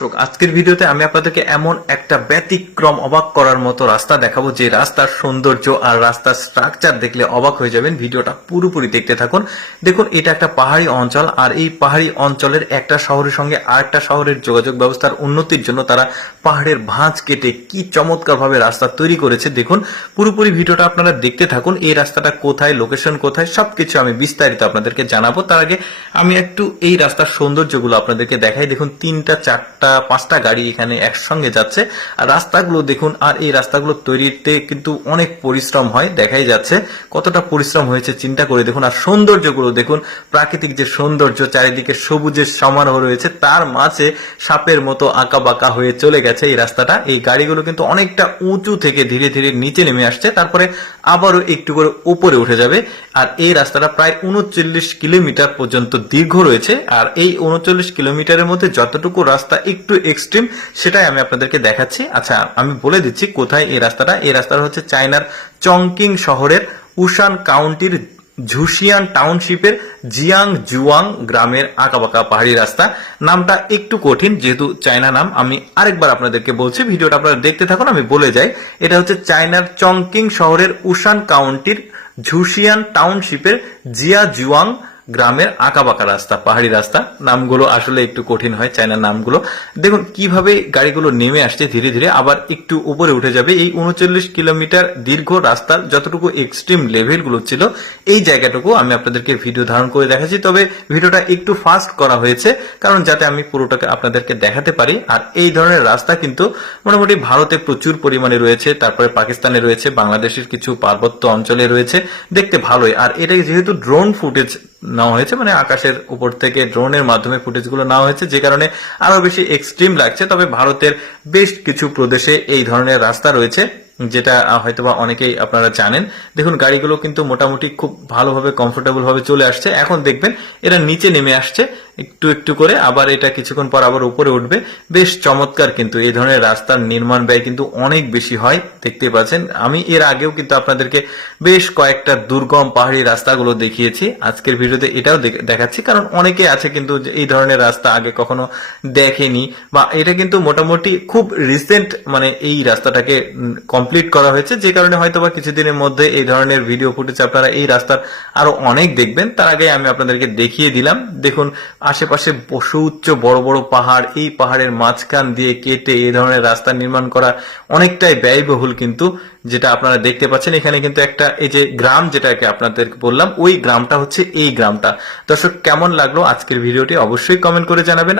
আজকের ভিডিওতে আমি আপনাদেরকে এমন একটা ব্যতিক্রম অবাক করার মতো রাস্তা দেখাবো, যে রাস্তার সৌন্দর্য আর রাস্তার স্ট্রাকচার দেখলে অবাক হয়ে যাবেন। ভিডিওটা পুরোপুরি দেখতে থাকুন। দেখুন, এটা একটা পাহাড়ি অঞ্চল, আর এই পাহাড়ি অঞ্চলের একটা শহরের সঙ্গে আরেকটা শহরের যোগাযোগ ব্যবস্থার উন্নতির জন্য তারা পাহাড়ের ভাঁজ কেটে কি চমৎকার ভাবে রাস্তা তৈরি করেছে। দেখুন, পুরোপুরি ভিডিওটা আপনারা দেখতে থাকুন, এই রাস্তাটা কোথায় লোকেশন কোথায়, সবকিছু আমি বিস্তারিত আপনাদেরকে জানাব। তার আগে আমি একটু এই রাস্তার সৌন্দর্যগুলো আপনাদেরকে দেখাই। দেখুন, তিনটা, চারটা পাঁচটা গাড়ি এখানে একসঙ্গে যাচ্ছে। আর রাস্তাগুলো দেখুন, আর এই রাস্তাগুলো তৈরিতে কিন্তু অনেক পরিশ্রম হয়, দেখাই যাচ্ছে কতটা পরিশ্রম হয়েছে, চিন্তা করে দেখুন। আর সৌন্দর্যগুলো দেখুন, প্রাকৃতিক যে সৌন্দর্য, চারিদিকে সবুজের সমারোহ রয়েছে, তার মাঝে সাপের মতো আঁকা বাঁকা হয়ে চলে গেছে এই রাস্তাটা। এই গাড়িগুলো কিন্তু অনেকটা উঁচু থেকে ধীরে ধীরে নিচে নেমে আসছে, তারপরে আবারও একটু করে উপরে উঠে যাবে। আর এই রাস্তাটা প্রায় উনচল্লিশ কিলোমিটার পর্যন্ত দীর্ঘ রয়েছে। আর এই উনচল্লিশ কিলোমিটারের মধ্যে যতটুকু রাস্তা একটু এক্সট্রিম সেটাই আমি আপনাদেরকে দেখাচ্ছি। আচ্ছা আমি বলে দিচ্ছি কোথায় এই রাস্তাটা। এই রাস্তাটা হচ্ছে চায়নার চংকিং শহরের উশান কাউন্টির ঝুশিয়ান টাউনশিপের জিয়াং জুয়াং গ্রামের আঁকাবাঁকা পাহাড়ি রাস্তা। নামটা একটু কঠিন, যেহেতু চায়না নাম। আমি আরেকবার আপনাদেরকে বলছি, ভিডিওটা আপনারা দেখতে থাকুন, আমি বলে যাই। এটা হচ্ছে চায়নার চংকিং শহরের উশান কাউন্টির ঝুশিয়ান টাউনশিপের জিয়া জুয়াং গ্রামের আঁকাবাঁকা রাস্তা, পাহাড়ি রাস্তা। নামগুলো আসলে একটু কঠিন হয়, চায়নার নামগুলো। দেখুন, কীভাবে গাড়িগুলো নেমে আসছে ধীরে ধীরে, আবার একটু উপরে উঠে যাবে। এই উনচল্লিশ কিলোমিটার দীর্ঘ রাস্তার যতটুকু এক্সট্রিম লেভেলগুলো ছিল, এই জায়গাটুকু আমি আপনাদেরকে ভিডিও ধারণ করে দেখাচ্ছি। তবে ভিডিওটা একটু ফাস্ট করা হয়েছে, কারণ যাতে আমি পুরোটাকে আপনাদেরকে দেখাতে পারি। আর এই ধরনের রাস্তা কিন্তু মোটামুটি ভারতে প্রচুর পরিমাণে রয়েছে, তারপরে পাকিস্তানে রয়েছে, বাংলাদেশের কিছু পার্বত্য অঞ্চলে রয়েছে। দেখতে ভালোই। আর এটা যেহেতু ড্রোন ফুটেজ নেওয়া হয়েছে মানে আকাশের উপর থেকে ড্রোনের মাধ্যমে ফুটেজগুলো নেওয়া হয়েছে, যে কারণে আরও বেশি এক্সট্রিম লাগছে। তবে ভারতের বেশ কিছু প্রদেশে এই ধরনের রাস্তা রয়েছে, যেটা হয়তোবা অনেকেই আপনারা জানেন। দেখুন, গাড়িগুলো কিন্তু মোটামুটি খুব ভালোভাবে কমফোর্টেবল ভাবে চলে আসছে। এখন দেখবেন, এরা নিচে নেমে আসছে। একটু একটু করে, আবার এটা কিছুক্ষণ পর আবার উপরে উঠবে। বেশ চমৎকার কিন্তু এই ধরনের রাস্তার নির্মাণ ব্যয় কিন্তু অনেক বেশি হয়, দেখতে পাচ্ছেন। আমি এর আগেও কিন্তু আপনাদেরকে বেশ কয়েকটা দুর্গম পাহাড়ি রাস্তাগুলো দেখিয়েছি। আজকের ভিডিওতে এটাও দেখাচ্ছি, কারণ অনেকে আছে কিন্তু এই ধরনের রাস্তা আগে কখনো দেখেনি বা এটা কিন্তু মোটামুটি খুব রিসেন্ট মানে এই রাস্তাটাকে কমপ্লিট করা হয়েছে। যে কারণে হয়তো বা কিছুদিনের মধ্যে এই ধরনের ভিডিও ফুটেজ আপনারা এই রাস্তার আরও অনেক দেখবেন। তার আগে আমি আপনাদেরকে দেখিয়ে দিলাম। দেখুন আশেপাশে সুউচ্চ বড় বড় পাহাড়, এই পাহাড়ের মাঝখান দিয়ে কেটে এই ধরনের রাস্তা নির্মাণ করা অনেকটাই ব্যয়বহুল কিন্তু, যেটা আপনারা দেখতে পাচ্ছেন। এখানে কিন্তু একটা এই যে গ্রাম যেটাকে আপনাদের বললাম, ওই গ্রামটা হচ্ছে এই গ্রামটা। দর্শক, কেমন লাগল আজকের ভিডিওটি অবশ্যই কমেন্ট করে জানাবেন।